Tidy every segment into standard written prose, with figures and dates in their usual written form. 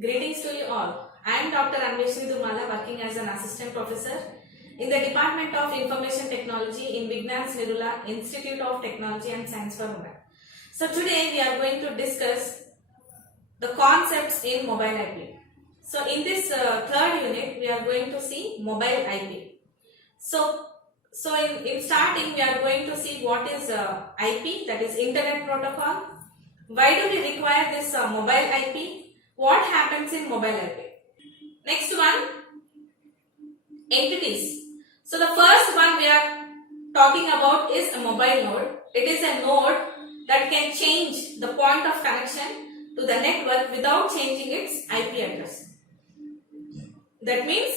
Greetings to you all. I am Dr. Anveshni Dumala, working as an assistant professor in the Department of Information Technology in Vignan Nirula Institute of Technology and Science for Women. So today we are going to discuss the concepts in mobile IP. So in this third unit we are going to see mobile IP. So in starting we are going to see what is IP, that is Internet Protocol. Why do we require this mobile IP? What happens in mobile IP? Next one, entities. So the first one we are talking about is a mobile node. It is a node that can change the point of connection to the network without changing its IP address. That means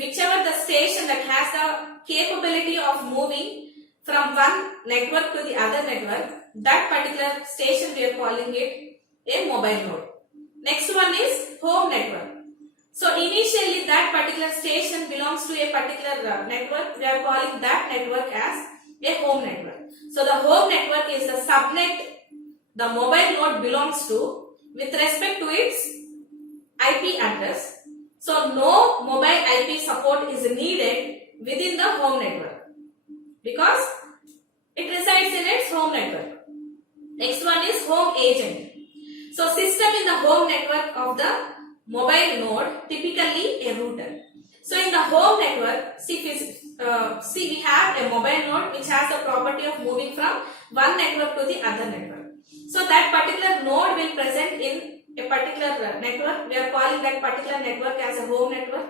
whichever the station that has the capability of moving from one network to the other network, that particular station we are calling it a mobile node. Next one is home network. So initially that particular station belongs to a particular network. We are calling that network as a home network. So the home network is the subnet the mobile node belongs to with respect to its IP address. So no mobile IP support is needed within the home network because it resides in its home network. Next one is home agent. So system in the home network of the mobile node, typically a router. So in the home network, see we have a mobile node which has the property of moving from one network to the other network. So that particular node will present in a particular network. We are calling that particular network as a home network.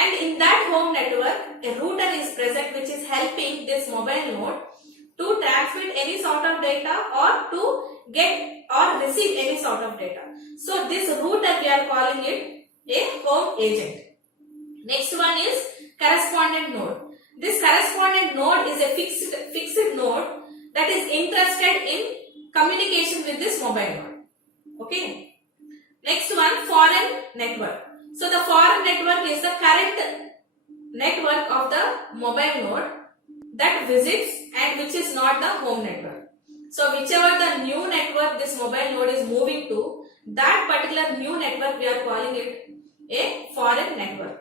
And in that home network, a router is present which is helping this mobile node to transmit any sort of data or to get or receive any sort of data. So this router we are calling it a home agent. Next one is correspondent node. This correspondent node is a fixed node that is interested in communication with this mobile node. Okay. Next one, foreign network. So the foreign network is the current network of the mobile node that visits and which is not the home network. So whichever the new network this mobile node is moving to, that particular new network we are calling it a foreign network.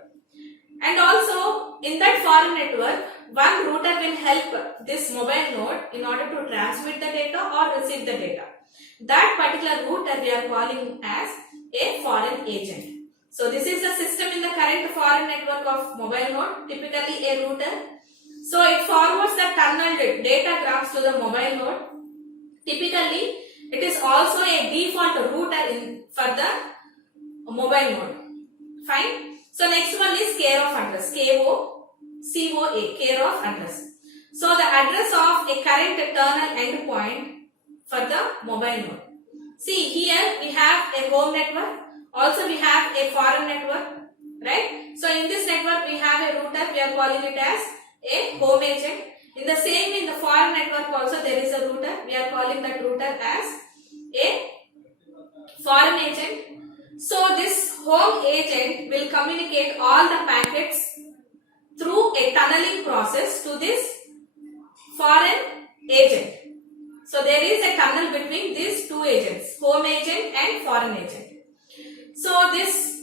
And also in that foreign network, one router will help this mobile node in order to transmit the data or receive the data. That particular router we are calling as a foreign agent. So this is the system in the current foreign network of mobile node, typically a router. So it forwards the tunneled datagrams to the mobile node. Typically, it is also a default router for the mobile node. Fine. So next one is care of address. COA, care of address. So the address of a current terminal endpoint for the mobile node. See here we have a home network. Also we have a foreign network. Right. So in this network we have a router. We are calling it as a home agent. In the foreign network also there is a router. We are calling that router as a foreign agent. So this home agent will communicate all the packets through a tunneling process to this foreign agent. So there is a tunnel between these two agents, home agent and foreign agent. So this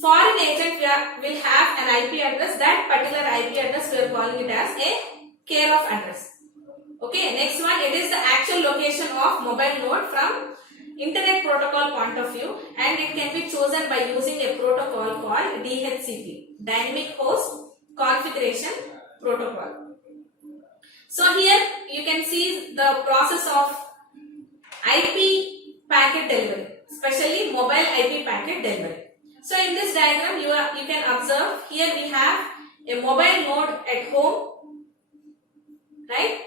foreign agent will have an IP address. That particular IP address we are calling it as a care of address. Okay, next one, it is the actual location of mobile node from Internet Protocol point of view, and it can be chosen by using a protocol called DHCP, Dynamic Host Configuration Protocol. So here you can see the process of IP packet delivery, especially mobile IP packet delivery. So in this diagram you can observe here we have a mobile node at home, right?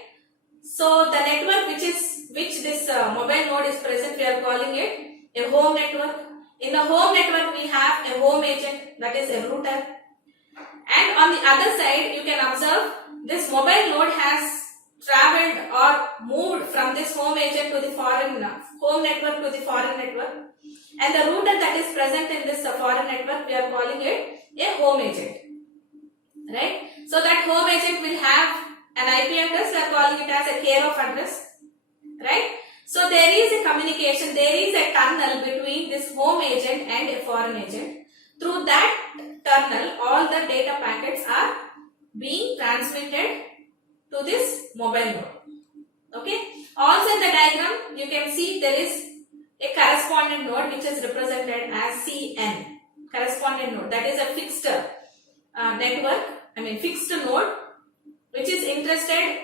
So the network which this mobile node is present, we are calling it a home network. In the home network we have a home agent, that is a router. And on the other side you can observe this mobile node has traveled or moved from this home agent to the foreign home network to the foreign network. And the router that is present in this foreign network, we are calling it a home agent. Right? So that home agent will have an IP address, we are calling it as a care of address. Right? So there is a communication, there is a tunnel between this home agent and a foreign agent. Through that tunnel, all the data packets are being transmitted to this mobile node. Okay. Also in the diagram, you can see there is a correspondent node which is represented as CN. Correspondent node, that is a fixed fixed node which is interested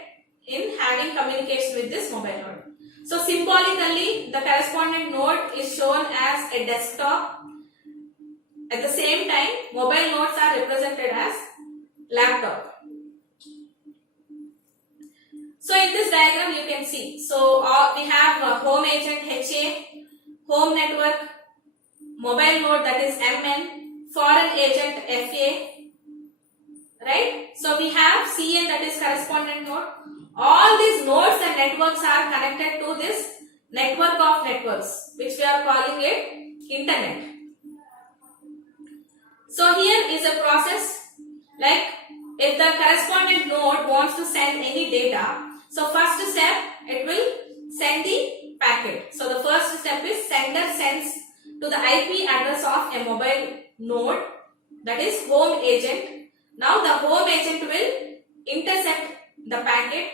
in having communication with this mobile node. So symbolically, the correspondent node is shown as a desktop. At the same time, mobile nodes are represented as laptop. So in this diagram you can see, so we have a home agent HA, home network, mobile node that is MN, foreign agent FA, right? So we have CN that is correspondent node. All these nodes and networks are connected to this network of networks, which we are calling it internet. So here is a process, like if the correspondent node wants to send any data, so first step it will send the packet. So the first step is sender sends to the IP address of a mobile node, that is home agent. Now the home agent will intercept the packet.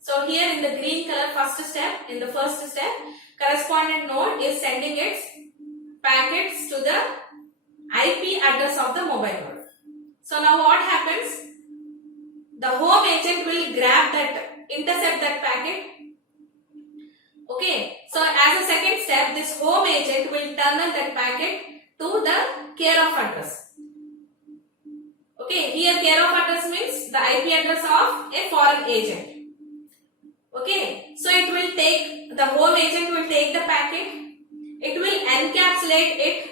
So here in the green color, in the first step, correspondent node is sending its packets to the IP address of the mobile node. So now what happens? The home agent will intercept that packet. Okay, so as a second step, this home agent will tunnel that packet to the care of address. Okay, here care of address means the IP address of a foreign agent. Okay, so the home agent will take the packet, it will encapsulate it.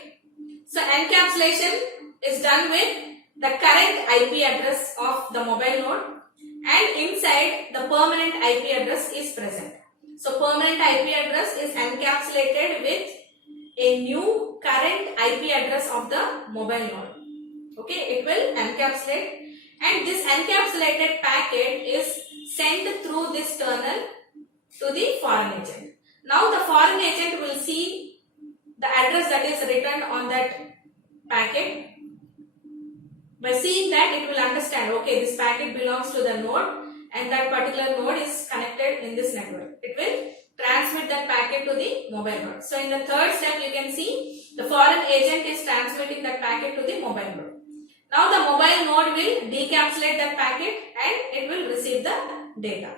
So encapsulation is done with the current IP address of the mobile node, and inside the permanent IP address is present. So permanent IP address is encapsulated with a new current IP address of the mobile node. Okay, it will encapsulate, and this encapsulated packet is sent through this tunnel to the foreign agent. Now the foreign agent will see the address that is written on that packet. By seeing that, it will understand, okay, this packet belongs to the node and that particular node is connected in this network. It will transmit that packet to the mobile node. So in the third step, you can see the foreign agent is transmitting that packet to the mobile node. Now the mobile node will decapsulate that packet and it will receive the data.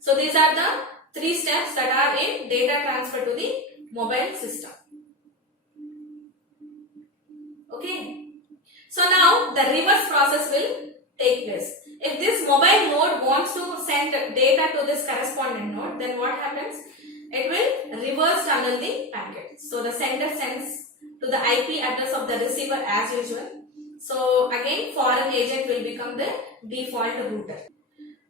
So these are the three steps that are in data transfer to the mobile system. Okay. So now the reverse process will take place. If this mobile node wants to send data to this correspondent node, then what happens? It will reverse tunnel the packet. So the sender sends to the IP address of the receiver as usual. So again, foreign agent will become the default router.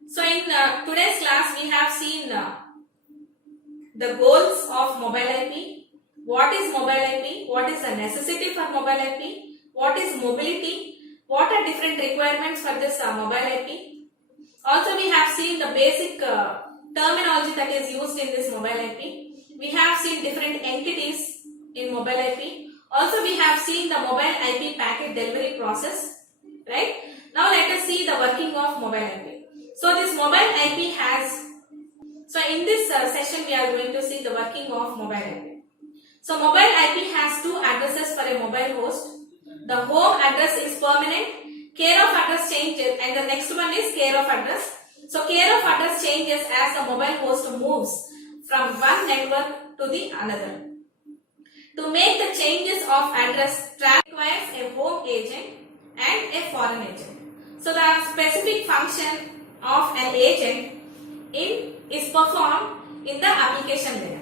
So in today's class, we have seen the goals of mobile IP. What is mobile IP? What is the necessity for mobile IP? What is mobility? What are different requirements for this mobile IP? Also, we have seen the basic terminology that is used in this mobile IP. We have seen different entities in mobile IP. Also, we have seen the mobile IP packet delivery process. Right? Now, let us see the working of mobile IP. So, this mobile IP has. So, in this session, we are going to see the working of mobile IP. So, mobile IP has two addresses for a mobile host. The home address is permanent, care of address changes, and the next one is care of address. So care of address changes as the mobile host moves from one network to the another. To make the changes of address, requires a home agent and a foreign agent. So the specific function of an agent is performed in the application layer.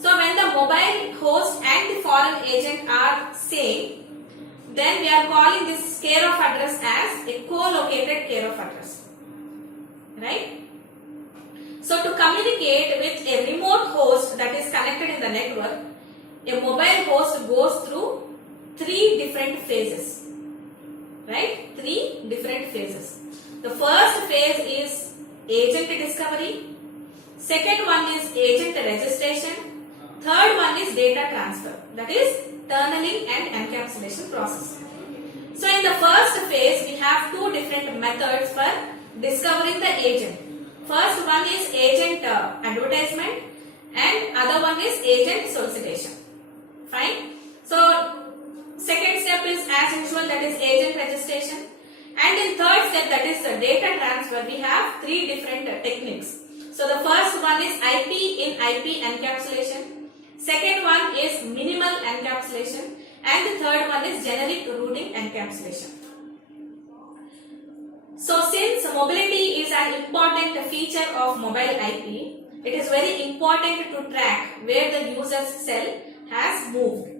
So when the mobile host and the foreign agent are same, then we are calling this care of address as a co-located care of address. Right? So to communicate with a remote host that is connected in the network, a mobile host goes through three different phases. Right? Three different phases. The first phase is agent discovery. Second one is agent registration. Third one is data transfer, that is tunneling and encapsulation process. So in the first phase, we have two different methods for discovering the agent. First one is agent advertisement and other one is agent solicitation. Fine. So second step is as usual, that is agent registration. And in third step, that is the data transfer, we have three different techniques. So the first one is IP in IP encapsulation. Second one is minimal encapsulation. And the third one is generic routing encapsulation. So since mobility is an important feature of mobile IP, it is very important to track where the user's cell has moved.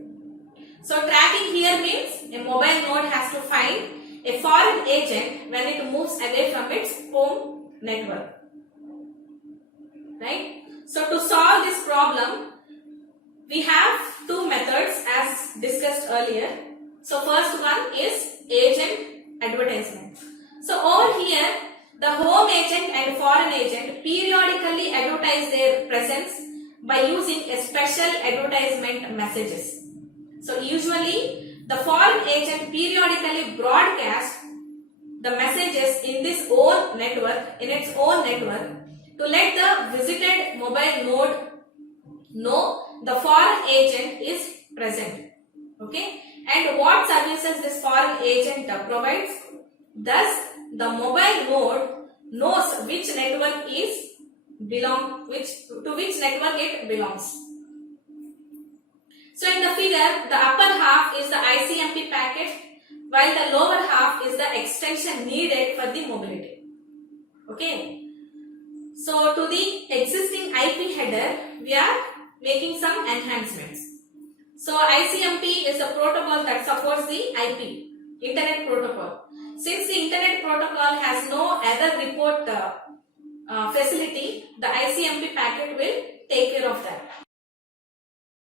So tracking here means a mobile node has to find a foreign agent when it moves away from its home network. Right? So to solve this problem, we have two methods as discussed earlier. So first one is agent advertisement. So over here, the home agent and foreign agent periodically advertise their presence by using a special advertisement messages. So usually, the foreign agent periodically broadcasts the messages in its own network to let the visited mobile node know the foreign agent is present. Okay, and what services this foreign agent provides? Thus, the mobile node knows which network to which network it belongs. So in the figure, the upper half is the ICMP packet, while the lower half is the extension needed for the mobility. Okay. So to the existing IP header, we are making some enhancements. So ICMP is a protocol that supports the IP, Internet Protocol. Since the Internet Protocol has no other report facility, the ICMP packet will